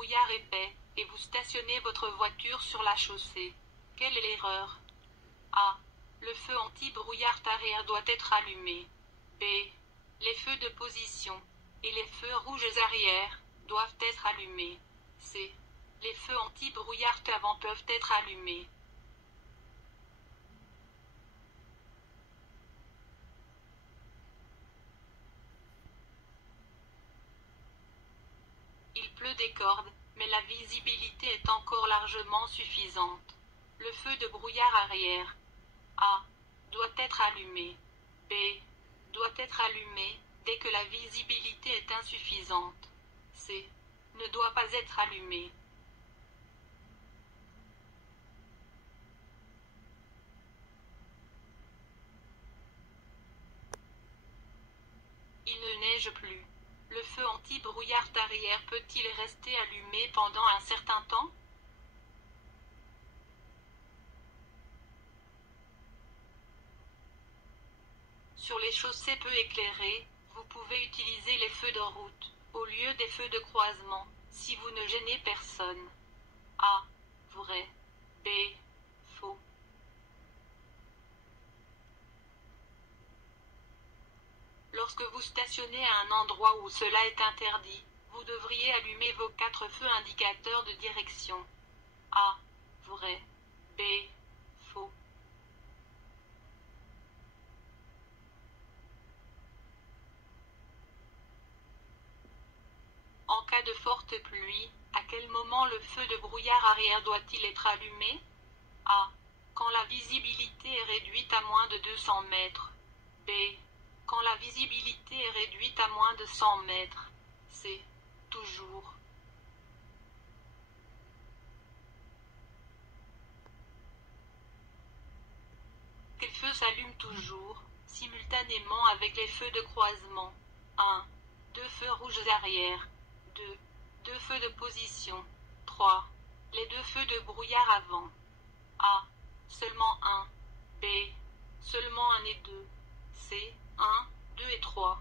brouillard épais, et vous stationnez votre voiture sur la chaussée. Quelle est l'erreur? A. Le feu anti-brouillard arrière doit être allumé. B. Les feux de position et les feux rouges arrière doivent être allumés. C. Les feux anti-brouillard avant peuvent être allumés. Il pleut des cordes, mais la visibilité est encore largement suffisante. Le feu de brouillard arrière A. Doit être allumé. B. Doit être allumé dès que la visibilité est insuffisante. C. Ne doit pas être allumé. Il ne neige plus. Le feu anti-brouillard arrière peut-il rester allumé pendant un certain temps? Sur les chaussées peu éclairées, vous pouvez utiliser les feux de route, au lieu des feux de croisement, si vous ne gênez personne. A. Vrai. B. Faux. Lorsque vous stationnez à un endroit où cela est interdit, vous devriez allumer vos 4 feux indicateurs de direction. A. Vrai. B. Faux. En cas de forte pluie, à quel moment le feu de brouillard arrière doit-il être allumé? A. Quand la visibilité est réduite à moins de 200 mètres. B. Quand la visibilité est réduite à moins de 100 mètres. C. Toujours. Quels feux s'allument toujours, simultanément avec les feux de croisement? 1. 2 feux rouges arrière. 2. 2 feux de position. 3. Les 2 feux de brouillard avant. A. Seulement 1. B. Seulement 1 et 2. C. 1, 2 et 3.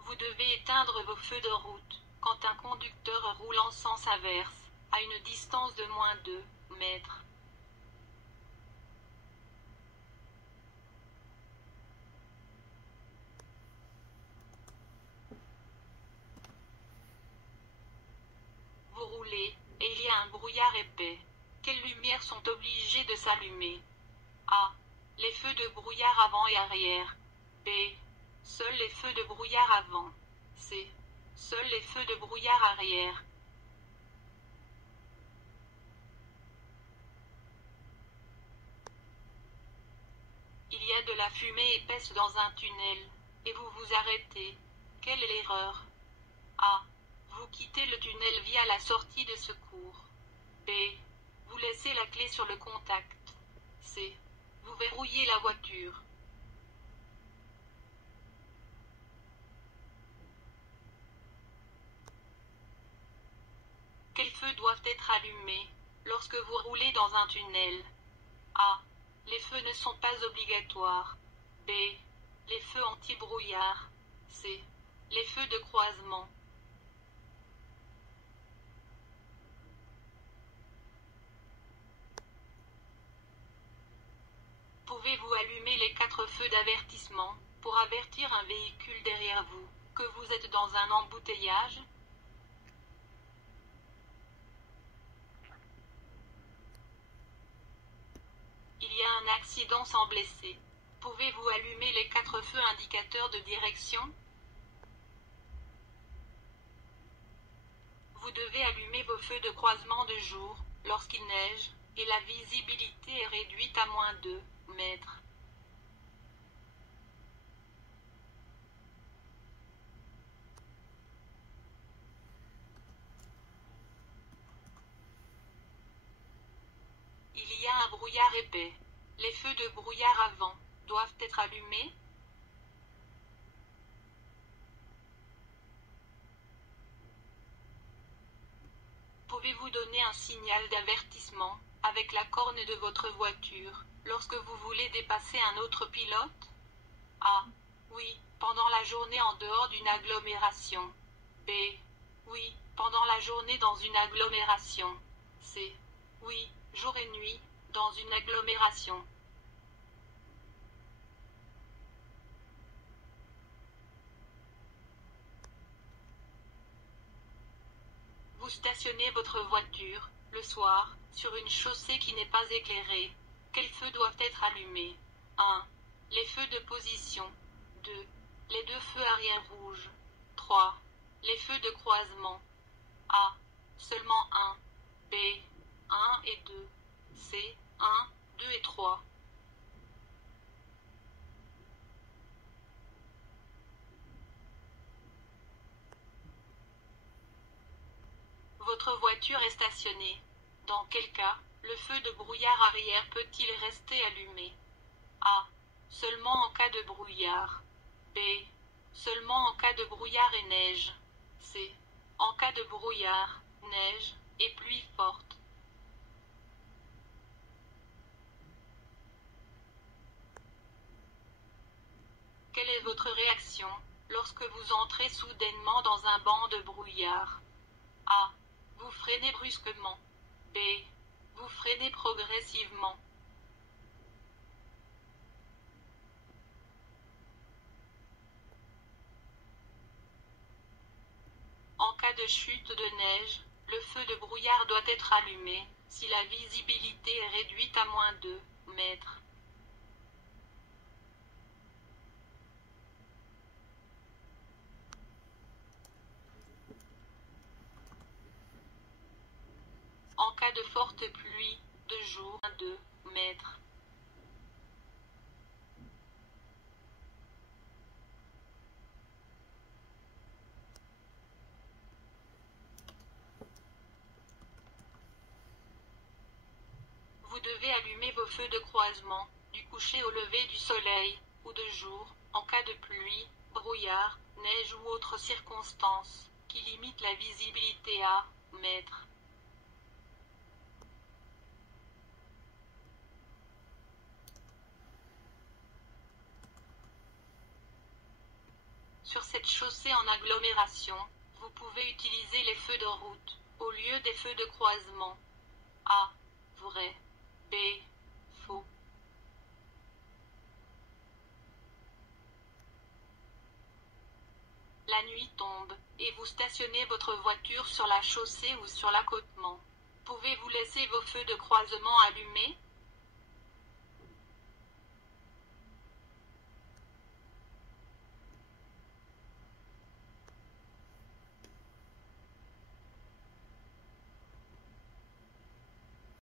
Vous devez éteindre vos feux de route quand un conducteur roule en sens inverse, à une distance de moins 2 mètres. Vous roulez, et il y a un brouillard épais. Quelles lumières sont obligées de s'allumer? A. Les feux de brouillard avant et arrière. B. Seuls les feux de brouillard avant. C. Seuls les feux de brouillard arrière. Il y a de la fumée épaisse dans un tunnel, et vous vous arrêtez. Quelle est l'erreur? A. Vous quittez le tunnel via la sortie de secours. B. Vous laissez la clé sur le contact. C. Vous verrouillez la voiture. Quels feux doivent être allumés lorsque vous roulez dans un tunnel? A. Les feux ne sont pas obligatoires. B. Les feux anti-brouillard. C. Les feux de croisement. Pouvez-vous allumer les 4 feux d'avertissement pour avertir un véhicule derrière vous que vous êtes dans un embouteillage? Il y a un accident sans blessés. Pouvez-vous allumer les 4 feux indicateurs de direction? Vous devez allumer vos feux de croisement de jour, lorsqu'il neige, et la visibilité est réduite à moins 2 mètres. Il y a un brouillard épais. Les feux de brouillard avant doivent être allumés? Pouvez-vous donner un signal d'avertissement avec la corne de votre voiture lorsque vous voulez dépasser un autre pilote? A. Oui, pendant la journée en dehors d'une agglomération. B. Oui, pendant la journée dans une agglomération. C. Oui, jour et nuit, dans une agglomération. Vous stationnez votre voiture, le soir, sur une chaussée qui n'est pas éclairée. Quels feux doivent être allumés? 1. Les feux de position. 2. Les deux feux arrière rouges. 3. Les feux de croisement. A. Seulement 1. B. 1 et 2. C. 1, 2 et 3. Votre voiture est stationnée. Dans quel cas, le feu de brouillard arrière peut-il rester allumé? A. Seulement en cas de brouillard. B. Seulement en cas de brouillard et neige. C. En cas de brouillard, neige et pluie forte. Quelle est votre réaction lorsque vous entrez soudainement dans un banc de brouillard? A. Vous freinez brusquement. B. Vous freinez progressivement. En cas de chute de neige, le feu de brouillard doit être allumé si la visibilité est réduite à moins 2 mètres. En cas de forte pluie, de jour, 2 mètres. Vous devez allumer vos feux de croisement, du coucher au lever du soleil, ou de jour, en cas de pluie, brouillard, neige ou autres circonstances, qui limitent la visibilité à mètres. Sur cette chaussée en agglomération, vous pouvez utiliser les feux de route, au lieu des feux de croisement. A. Vrai. B. Faux. La nuit tombe, et vous stationnez votre voiture sur la chaussée ou sur l'accotement. Pouvez-vous laisser vos feux de croisement allumés?